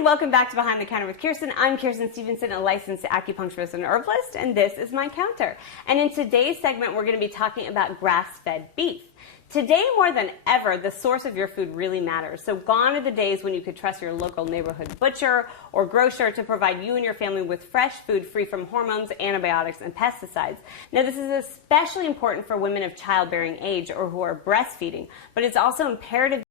and welcome back to Behind the Counter with Kirsten. I'm Kirsten Stevenson, a licensed acupuncturist and herbalist, and this is my counter. And in today's segment, we're going to be talking about grass-fed beef. Today, more than ever, the source of your food really matters. So gone are the days when you could trust your local neighborhood butcher or grocer to provide you and your family with fresh food free from hormones, antibiotics, and pesticides. Now, this is especially important for women of childbearing age or who are breastfeeding, but it's also imperative